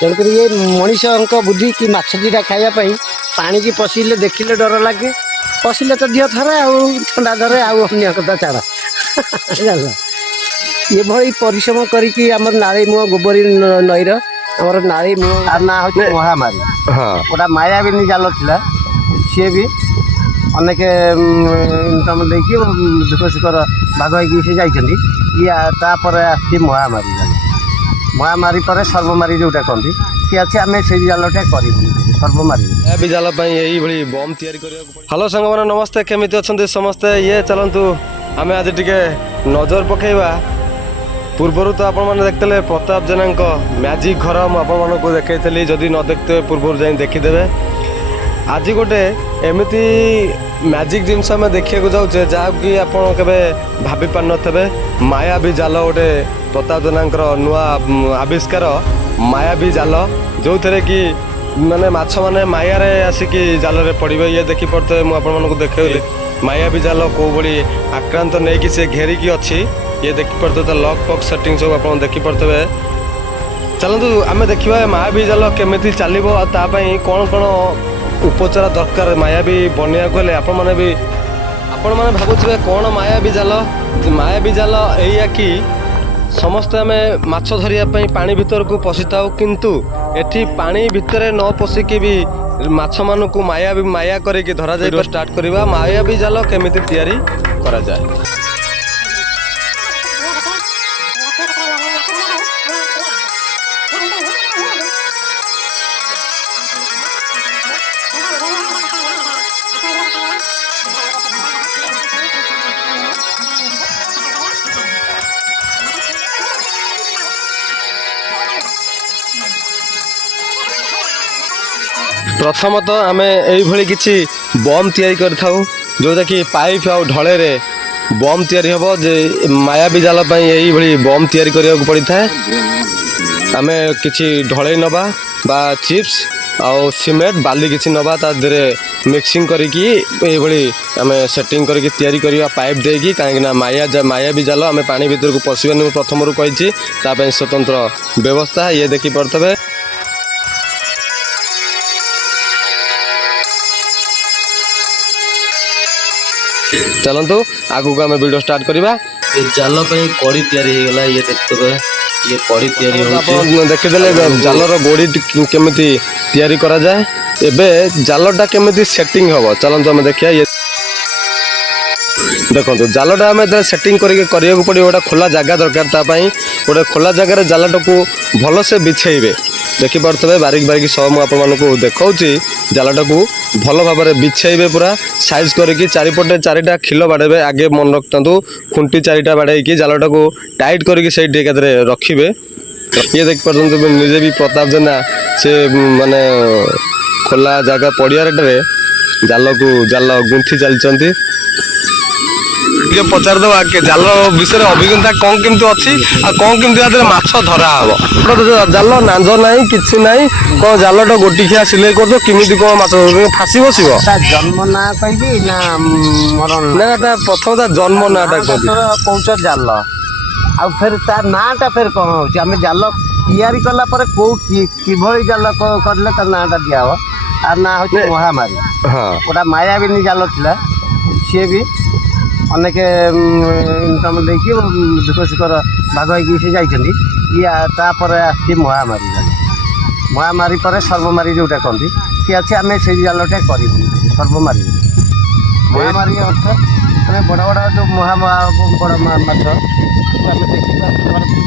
तेणुक ये मनीष बुद्धि कि माछ दुटा खावाई पानी की पशिले देखिले डर लगे पशिले तो दिह थरे आंडा धरे आने कथा छाड़ जान ये भाई परिश्रम करी नाली मुह गोबरी नईर आम नाली मुह ना हूँ महामारी हाँ गोटा मायाबिनी जाल था सी भी अनेक इनकम देखिए दुख सुखर भाग होगी जाइए तापर आसी महामारी जाल महामारी पर सर्वमारी जोटा कहती सी अच्छे आम से जालटा करूँ सर्वमारी भी जाल यही बम तैयारी करने। हेलो सांग मैंने नमस्ते केमिति अच्छा समस्ते ये चलतु आम आज टे नजर पकेवा पूर्वर तो आपण मैंने देखते प्रताप जेना मैजिक घर मुझे देखी जदि न देखते पूर्व जा देखीदे आज गोटे एमती मैजिक जिनस आम देखा जाऊे जहाँकि आपड़ के भाभी पार थे मायाबी जाल गोटे प्रताप जेना नुआ आविष्कार मायाबी जाल जो थे कि माने माछ माने मायारे आसिकी जाल रे पड़े ये देखी पड़ते मुझे देखली मायाबी जाल कौ भाई आक्रांत नहीं कि से घेरिकी अच्छी ये देखी पड़ते लक फक सेटिंग सब आप देखी पड़ते। चलतु आम देखा मायाबी जाल केमी चलो कौन कौन उपचार दरकार मायाबी बनया हेल्ले आपण मैंने भावुए कौन मायाबी जाल या कि समस्ते आम माछ धरिया पानी भितर को पशि था किंतु एठी पानी भितर न पशिकी भी माछ मानू माया करके धरा जाए स्टार्ट करवा मायाबी जाल केमिति तैयारी करा जाए। प्रथमतः आम यही किसी बम तैयारी कर जोटा कि पाइप आ ढले बम तैयारी हम जे मायाबी जाल यही भाई बम तैयारी करने को पड़ी था। आम किसी ढले नवा बा चिप्स आउ सीमेंट बाली किसी नवा ता देरे मिक्सिंग करिकी आम सेटिंग करके तैयारी करवा पाइप देकी कहीं मायाबी जाल आम पानी भीतर को पशिबानी प्रथम रू कही स्वतंत्र व्यवस्था ये देखी पड़ते। चलतु आगू को आम वीडियो स्टार्ट करवा। ये जाल कड़ी तैयारी होगा ये देखते ये कड़ी तैयारी देखीदे जालर गोड़ी केमिति तैयारी करा जाए एबे जालटा केमिति सेटिंग हम चलतु आम देखिए ये देखो जालटा आम सेटिंग करके पड़े गोटे खोला जगह दरकार गोटे खोला जगार जालटा को भल से बिछेबे देखी पारे बारिक बारिक सब मुझे देखा जालटा को भल भाव में बिछेबे पूरा साइज करके चारिपटे चारिटा खिल बाड़े आगे मन रखता खुंटी चारिटा बाड़े जालटा को टाइट करके सही रखिए। ये देख पार्थ निजे भी प्रताप जेना से माने खोला जगह पड़ियारे जाल को जाल गुंथि चलती पचारदे के जाल विषय अभिज्ञता कौन केमती अच्छी आ कौन केमती माछ धरा हम जाल नांज ना कि ना कौन जालटा गोटिखिया सिलाई कर किमी कौन माछ फाँसी बस जन्म ना कही ना मरण ना प्रथम जन्म नाटा कौच जाल आ फिर तार नाटा फिर कौन हो जाल तैयारी कला कौ कि जाल करले तार नाटा दिया हो तार ना हूँ महामारी गोटा मायाबिनी जाल था सी भी अनेक इनकम देखिए दुख सुखर भाग होगी जाइए तापर आसी महामारी जाल महामारी पर सर्वमारी जोटा कहती सी अच्छे आम से जालटा करूँ सर्वमारी महामारी अर्थ मैंने बड़ बड़ जो बड़ माछ आम देखा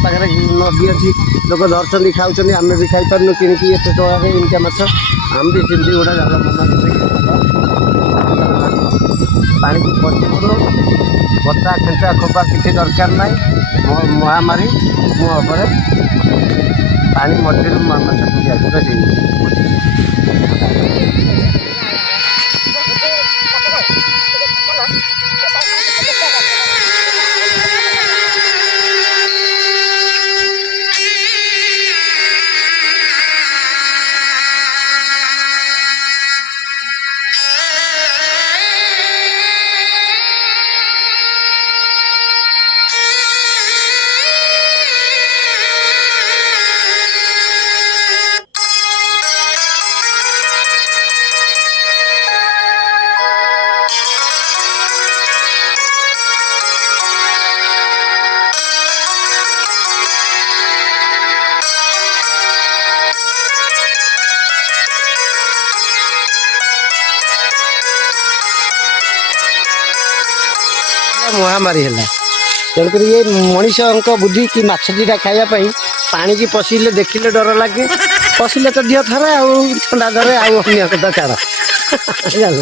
पाखे नदी अच्छी लोक धरती खाऊँ आम भी खाई पार्न कि एत टकर इनका माछ आम भी सेमती गोटा जाल पानी की पशुन बता खेचा खोपा किसी दरकार ना महामारी मुहर पानी मझे माछ ମହାମାରୀ ହେଲା। ତେଣୁକରି ଏ ମଣିଷଙ୍କ ବୁଦ୍ଧି କି ମାଛ ଦିଟା ଖାଇବା ପାଇଁ ପାଣିକି ପଶିଲେ ଦେଖିଲେ ଡର ଲାଗେ, ପଶିଲେ ତ ଦିହ ଥରେ ଆଉ ଥଣ୍ଡା ଧରେ ଆଉ ଅନ୍ୟ କଥା ଛାଡ଼। ଜାଣିଲ,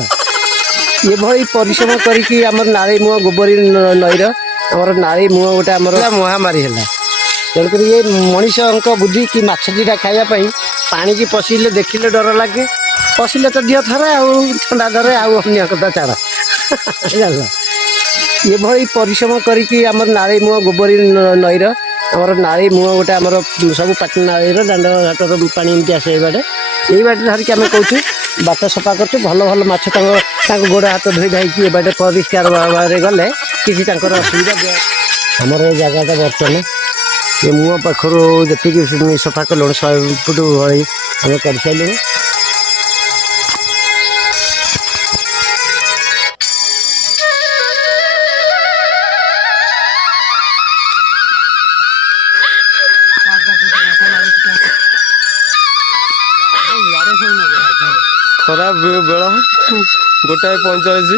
ଏଭଳି ପରିଶ୍ରମ କରିକି ଆମର ନାଳି ମୁହଁ ଗୋବରୀ ନଈର ଆମର ନାଳି ମୁହଁ ଗୋଟେ ଆମର ମହାମାରୀ ହେଲା। ତେଣୁକରି ଏ ମଣିଷଙ୍କ ବୁଦ୍ଧି କି ମାଛ ଦିଟା ଖାଇବା ପାଇଁ ପାଣିକି ପଶିଲେ ଦେଖିଲେ ଡର ଲାଗେ, ପଶିଲେ ତ ଦିହ ଥରେ ଆଉ ଥଣ୍ଡା ଧରେ ଆଉ ଅନ୍ୟ କଥା ଛାଡ଼। ଜାଣିଲ, ଏଭଳି ପରିଶ୍ରମ କରିକି ଆମର ନାଳି ମୁହଁ ଗୋବରୀ ନଈର ଆମର ନାଳି ମୁହଁ ଗୋଟେ ଆମର ସବୁ ପାଟି ନାଳିର ଦାଣ୍ଡ ଘାଟର ପାଣି ଏମିତି ଆସେ ଏଇ ବାଟେ ଧରିକି ଆମେ କହୁଛୁ ବାଟ ସଫା କରୁଛୁ। ଭଲ ଭଲ ମାଛ ତାଙ୍କ ଗୋଡ଼ ହାତ ଧୋଇ ଧାଇକି ଏ ବାଟେ ପରିଷ୍କାର ଭାବରେ ଗଲେ କିଛି ତାଙ୍କର ଅସୁବିଧା ଦିଅ। ଆମର ଏ ଜାଗାଟା ବର୍ତ୍ତମାନ ଏ ମୁହଁ ପାଖରୁ ଯେତିକି ସଫା କଲୁଣି 100 ଫୁଟ ଭଳି ଆମେ କରିସାରିଲୁଣି। ଖରାପ ବେଳ 1:45।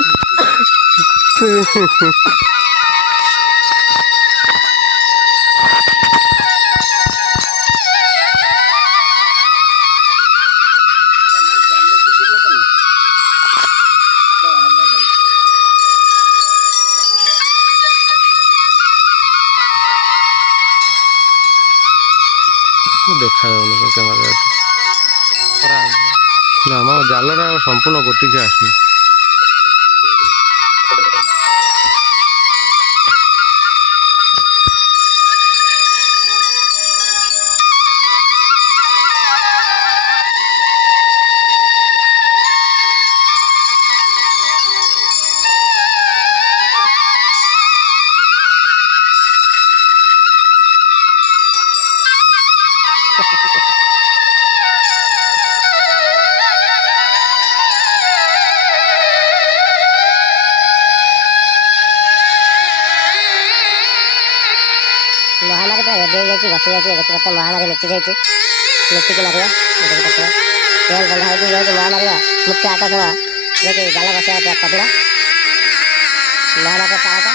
ଦେଖାଯାଉନି କ୍ୟାମେରା ନା, ଆମ ଜାଲଟା ସମ୍ପୂର୍ଣ୍ଣ ଗୋଟିକି ଆସିନି। ମହାମାରୀ ତ ରେଡ଼ି ହେଇଯାଇଛି, ବସି ଯାଇଛି। ଦେଖିପାରୁଛ ମହାମାରୀ ଲୁଚି ଯାଇଛି, ଲୁଚିକି ମାରିବ। ଦେଖିପାରୁଛ ଟ୍ରେନ୍ ବନ୍ଧା ହେଇଛି, ଯେହେତୁ ମହାମାରୀର ମୁଖ୍ୟ ଆକର୍ଷଣ ଯେକି ଜାଲ ବସିବା କପିଳା ମହାମାରୀର ଚାଳକ।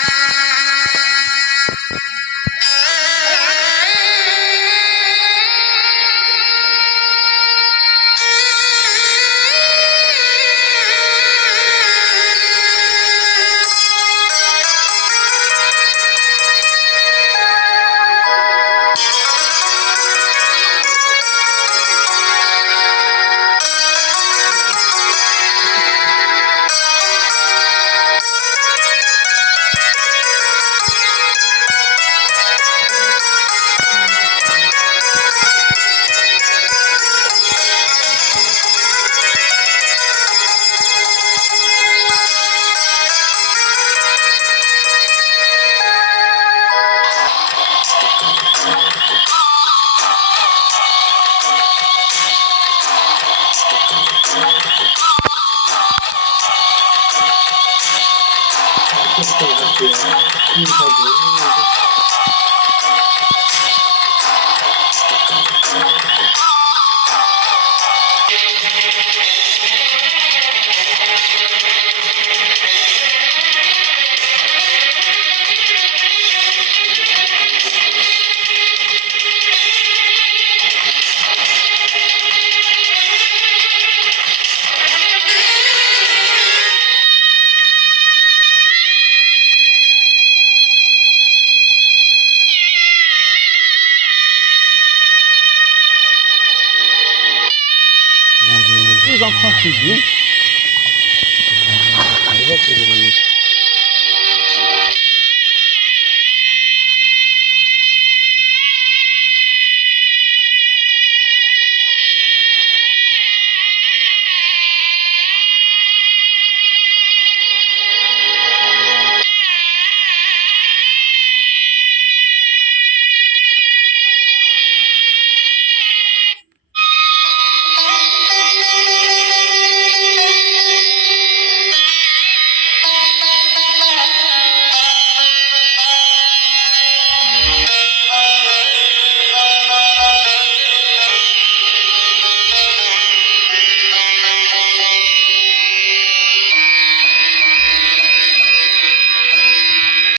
ଫସିଛି।